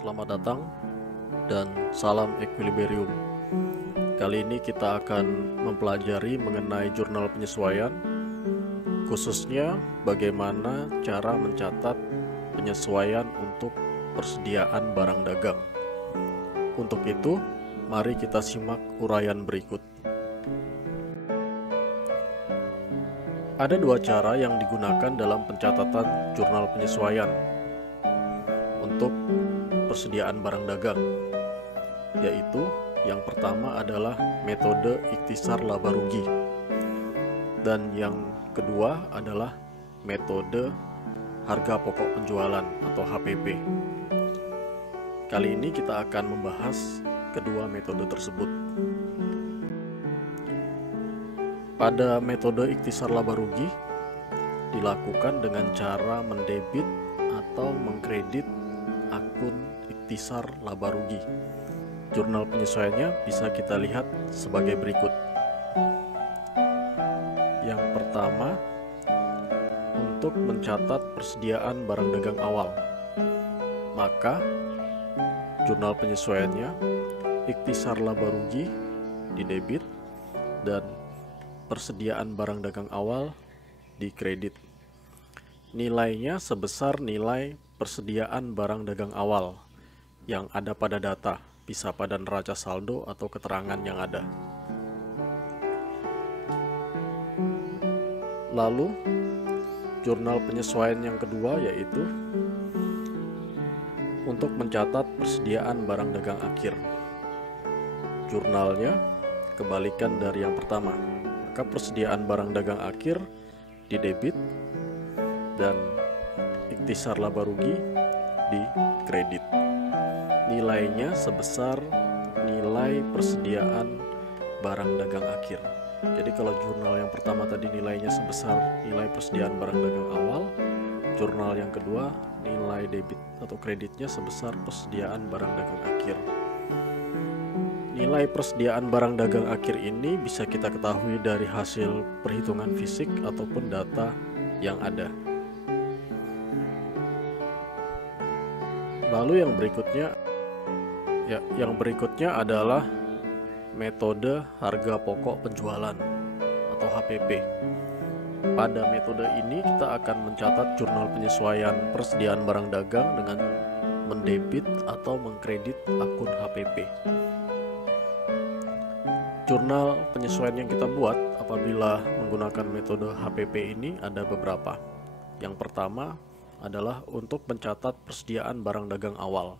Selamat datang dan salam Equilibrium. Kali ini kita akan mempelajari mengenai jurnal penyesuaian, khususnya bagaimana cara mencatat penyesuaian untuk persediaan barang dagang. Untuk itu, mari kita simak uraian berikut. Ada dua cara yang digunakan dalam pencatatan jurnal penyesuaian untuk persediaan barang dagang, yaitu yang pertama adalah metode ikhtisar laba rugi dan yang kedua adalah metode harga pokok penjualan atau HPP. Kali ini kita akan membahas kedua metode tersebut. Pada metode ikhtisar laba rugi dilakukan dengan cara mendebit atau mengkredit akun ikhtisar laba rugi. Jurnal penyesuaiannya bisa kita lihat sebagai berikut. Yang pertama, untuk mencatat persediaan barang dagang awal, maka jurnal penyesuaiannya ikhtisar laba rugi didebit dan persediaan barang dagang awal dikredit. Nilainya sebesar nilai persediaan barang dagang awal yang ada pada data, bisa pada neraca saldo atau keterangan yang ada. Lalu, jurnal penyesuaian yang kedua yaitu untuk mencatat persediaan barang dagang akhir. Jurnalnya kebalikan dari yang pertama. Maka persediaan barang dagang akhir didebit dan ikhtisar laba rugi dikredit. Nilainya sebesar nilai persediaan barang dagang akhir. Jadi kalau jurnal yang pertama tadi nilainya sebesar nilai persediaan barang dagang awal, jurnal yang kedua nilai debit atau kreditnya sebesar persediaan barang dagang akhir. Nilai persediaan barang dagang akhir ini bisa kita ketahui dari hasil perhitungan fisik ataupun data yang ada. Lalu yang berikutnya adalah metode harga pokok penjualan atau HPP. Pada metode ini kita akan mencatat jurnal penyesuaian persediaan barang dagang dengan mendebit atau mengkredit akun HPP. Jurnal penyesuaian yang kita buat apabila menggunakan metode HPP ini ada beberapa. Yang pertama adalah untuk mencatat persediaan barang dagang awal.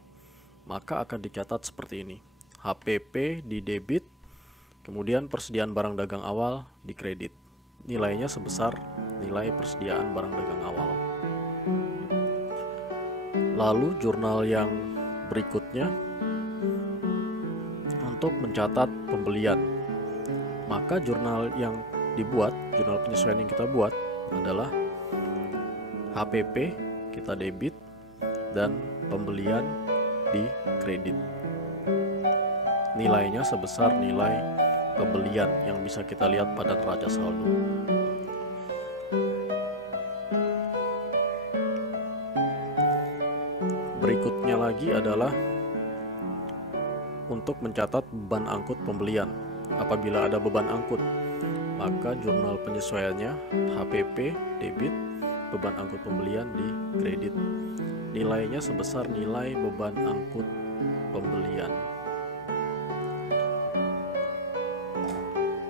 Maka akan dicatat seperti ini. HPP di debit, kemudian persediaan barang dagang awal di kredit. Nilainya sebesar nilai persediaan barang dagang awal. Lalu jurnal yang berikutnya untuk mencatat pembelian. Maka jurnal yang dibuat, jurnal penyesuaian yang kita buat adalah HPP kita debit dan pembelian di kredit. Nilainya sebesar nilai pembelian yang bisa kita lihat pada neraca saldo. Berikutnya lagi adalah untuk mencatat beban angkut pembelian. Apabila ada beban angkut, maka jurnal penyesuaiannya HPP debit, beban angkut pembelian di kredit. Nilainya sebesar nilai beban angkut pembelian.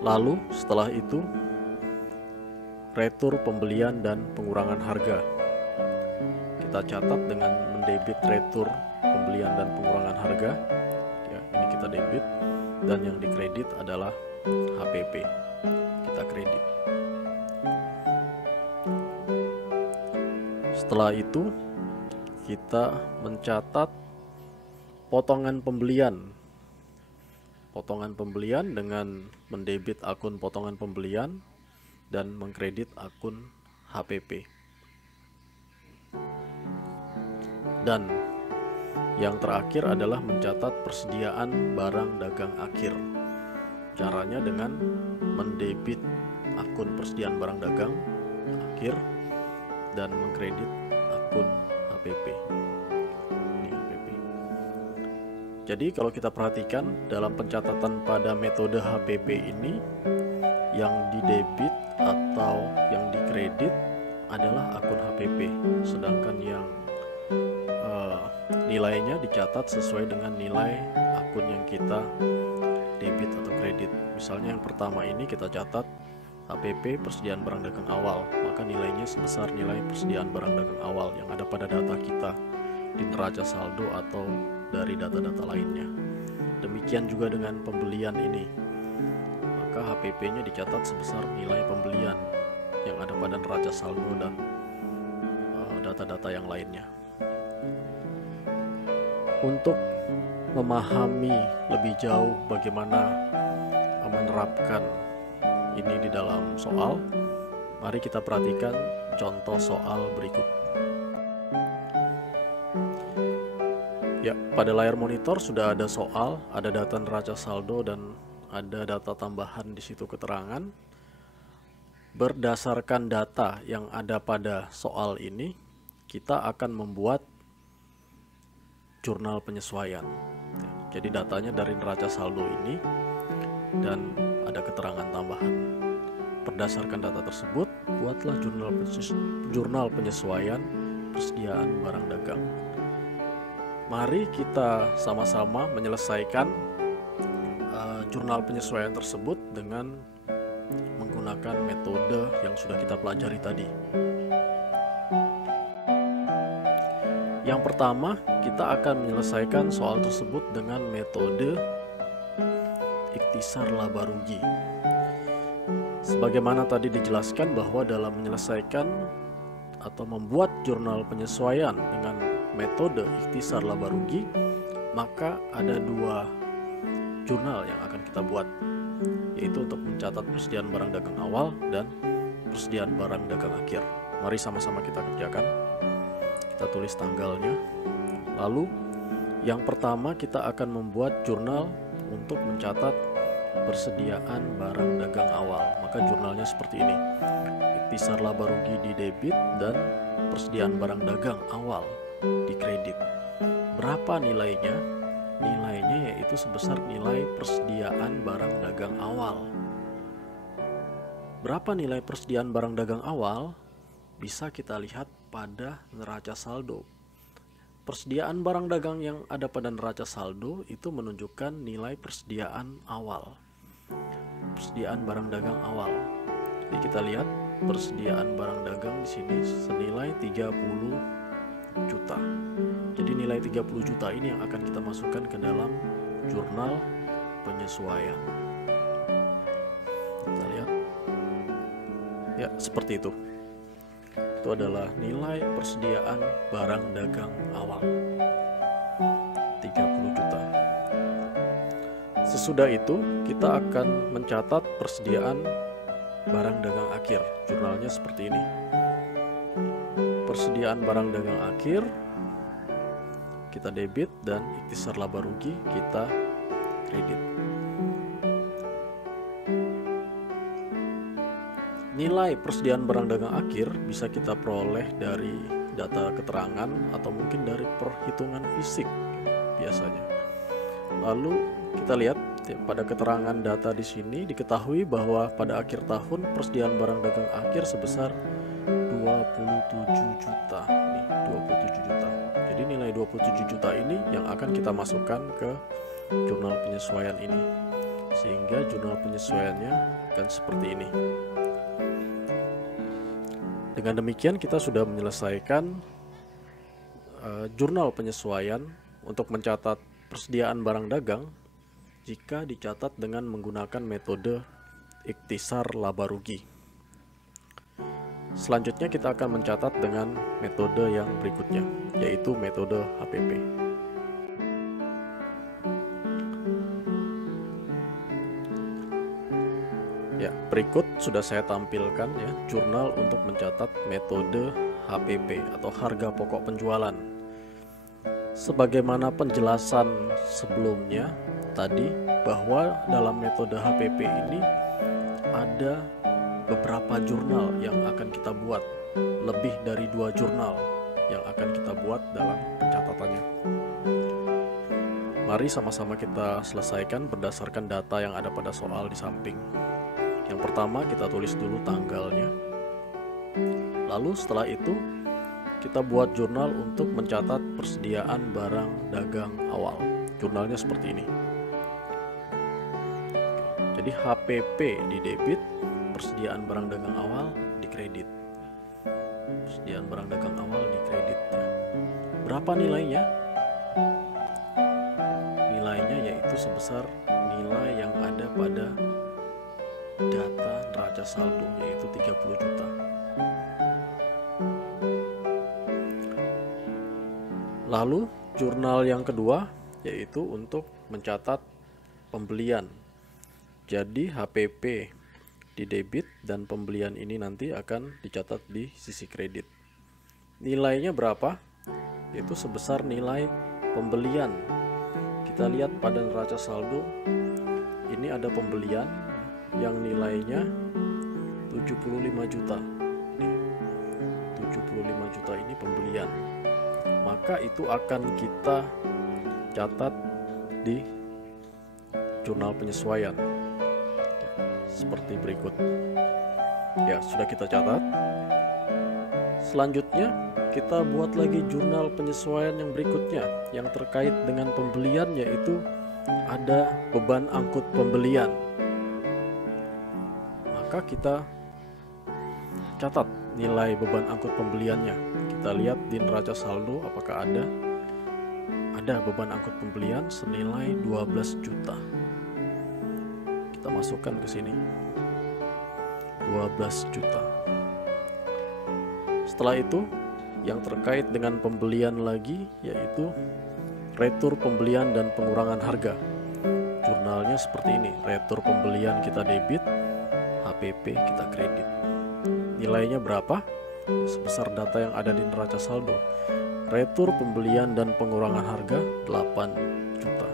Lalu setelah itu retur pembelian dan pengurangan harga. Kita catat dengan mendebit retur pembelian dan pengurangan harga. Ya, ini kita debit dan yang dikredit adalah HPP. Kita kredit. Setelah itu kita mencatat potongan pembelian. Potongan pembelian dengan mendebit akun potongan pembelian dan mengkredit akun HPP. Dan yang terakhir adalah mencatat persediaan barang dagang akhir. Caranya dengan mendebit akun persediaan barang dagang akhir dan mengkredit akun HPP. Ini HPP. Jadi kalau kita perhatikan dalam pencatatan pada metode HPP ini, yang di debit atau yang di kredit adalah akun HPP, sedangkan yang nilainya dicatat sesuai dengan nilai akun yang kita debit atau kredit. Misalnya yang pertama ini kita catat HPP persediaan barang dagang awal, maka nilainya sebesar nilai persediaan barang dagang awal yang ada pada data kita di neraca saldo atau dari data-data lainnya. Demikian juga dengan pembelian ini, maka HPP-nya dicatat sebesar nilai pembelian yang ada pada neraca saldo dan data-data yang lainnya. Untuk memahami lebih jauh bagaimana menerapkan ini di dalam soal, mari kita perhatikan contoh soal berikut. Ya, pada layar monitor sudah ada soal, ada data neraca saldo dan ada data tambahan di situ keterangan. Berdasarkan data yang ada pada soal ini, kita akan membuat jurnal penyesuaian. Jadi datanya dari neraca saldo ini dan ada keterangan tambahan. Berdasarkan data tersebut, buatlah jurnal penyesuaian persediaan barang dagang. Mari kita sama-sama menyelesaikan jurnal penyesuaian tersebut dengan menggunakan metode yang sudah kita pelajari tadi. Yang pertama, kita akan menyelesaikan soal tersebut dengan metode ikhtisar laba rugi. Sebagaimana tadi dijelaskan bahwa dalam menyelesaikan atau membuat jurnal penyesuaian dengan metode ikhtisar laba rugi, maka ada dua jurnal yang akan kita buat, yaitu untuk mencatat persediaan barang dagang awal dan persediaan barang dagang akhir. Mari sama-sama kita kerjakan. Kita tulis tanggalnya. Lalu yang pertama kita akan membuat jurnal untuk mencatat persediaan barang dagang awal. Maka jurnalnya seperti ini. Ikhtisar laba rugi di debit dan persediaan barang dagang awal di kredit. Berapa nilainya? Nilainya yaitu sebesar nilai persediaan barang dagang awal. Berapa nilai persediaan barang dagang awal? Bisa kita lihat pada neraca saldo. Persediaan barang dagang yang ada pada neraca saldo itu menunjukkan nilai persediaan awal. Persediaan barang dagang awal. Jadi kita lihat persediaan barang dagang di sini senilai 30 juta. Jadi nilai 30 juta ini yang akan kita masukkan ke dalam jurnal penyesuaian. Kita lihat. Ya, seperti itu. Itu adalah nilai persediaan barang dagang awal 30 juta. Sesudah itu kita akan mencatat persediaan barang dagang akhir. Jurnalnya seperti ini. Persediaan barang dagang akhir kita debit dan ikhtisar laba rugi kita kredit. Nilai persediaan barang dagang akhir bisa kita peroleh dari data keterangan atau mungkin dari perhitungan fisik biasanya. Lalu kita lihat pada keterangan data di sini diketahui bahwa pada akhir tahun persediaan barang dagang akhir sebesar 27 juta. Nih, 27 juta. Jadi nilai 27 juta ini yang akan kita masukkan ke jurnal penyesuaian ini. Sehingga jurnal penyesuaiannya akan seperti ini. Dengan demikian kita sudah menyelesaikan jurnal penyesuaian untuk mencatat persediaan barang dagang jika dicatat dengan menggunakan metode ikhtisar laba rugi. Selanjutnya kita akan mencatat dengan metode yang berikutnya, yaitu metode HPP. Ya, berikut sudah saya tampilkan ya jurnal untuk mencatat metode HPP atau harga pokok penjualan. Sebagaimana penjelasan sebelumnya tadi bahwa dalam metode HPP ini ada beberapa jurnal yang akan kita buat, lebih dari 2 jurnal yang akan kita buat dalam pencatatannya. Mari sama-sama kita selesaikan berdasarkan data yang ada pada soal di samping. Yang pertama kita tulis dulu tanggalnya. Lalu setelah itu kita buat jurnal untuk mencatat persediaan barang dagang awal. Jurnalnya seperti ini. Jadi HPP di debit, persediaan barang dagang awal di kredit. Persediaan barang dagang awal di kredit. Berapa nilainya? Nilainya yaitu sebesar nilai yang ada pada data neraca saldo, yaitu 30 juta. Lalu jurnal yang kedua yaitu untuk mencatat pembelian. Jadi HPP di debit dan pembelian ini nanti akan dicatat di sisi kredit. Nilainya berapa? Yaitu sebesar nilai pembelian. Kita lihat pada neraca saldo, ini ada pembelian yang nilainya 75 juta. 75 juta ini pembelian. Maka itu akan kita catat di jurnal penyesuaian seperti berikut. Ya, sudah kita catat. Selanjutnya kita buat lagi jurnal penyesuaian yang berikutnya yang terkait dengan pembelian, yaitu ada beban angkut pembelian. Maka kita catat nilai beban angkut pembeliannya. Kita lihat di neraca saldo apakah ada beban angkut pembelian senilai 12 juta. Kita masukkan ke sini 12 juta. Setelah itu yang terkait dengan pembelian lagi yaitu retur pembelian dan pengurangan harga. Jurnalnya seperti ini. Retur pembelian kita debit, HPP kita kredit. Nilainya berapa? Sebesar data yang ada di neraca saldo. Retur pembelian dan pengurangan harga 8 juta.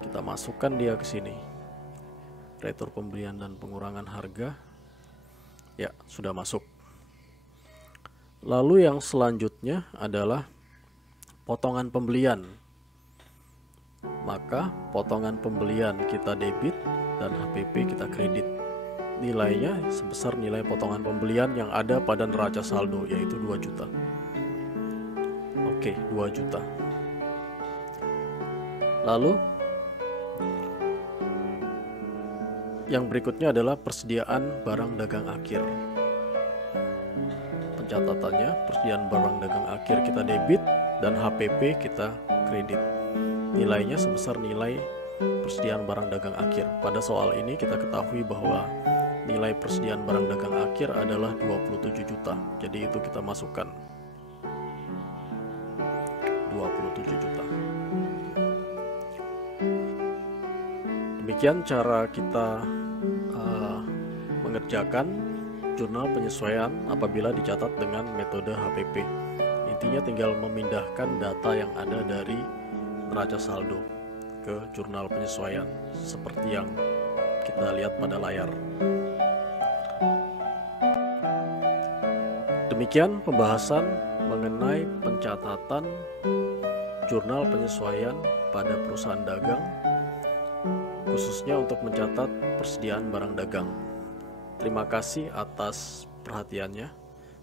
Kita masukkan dia ke sini. Retur pembelian dan pengurangan harga. Ya, sudah masuk. Lalu yang selanjutnya adalah potongan pembelian. Maka potongan pembelian kita debit dan HPP kita kredit. Nilainya sebesar nilai potongan pembelian yang ada pada neraca saldo, yaitu 2 juta. Oke, 2 juta. Lalu yang berikutnya adalah persediaan barang dagang akhir. Pencatatannya, persediaan barang dagang akhir kita debit dan HPP kita kredit. Nilainya sebesar nilai persediaan barang dagang akhir. Pada soal ini kita ketahui bahwa nilai persediaan barang dagang akhir adalah 27 juta. Jadi itu kita masukkan 27 juta. Demikian cara kita mengerjakan jurnal penyesuaian apabila dicatat dengan metode HPP. Intinya tinggal memindahkan data yang ada dari neraca saldo ke jurnal penyesuaian seperti yang kita lihat pada layar. Demikian pembahasan mengenai pencatatan jurnal penyesuaian pada perusahaan dagang, khususnya untuk mencatat persediaan barang dagang. Terima kasih atas perhatiannya.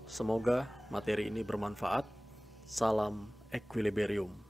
Semoga materi ini bermanfaat. Salam equilibrium.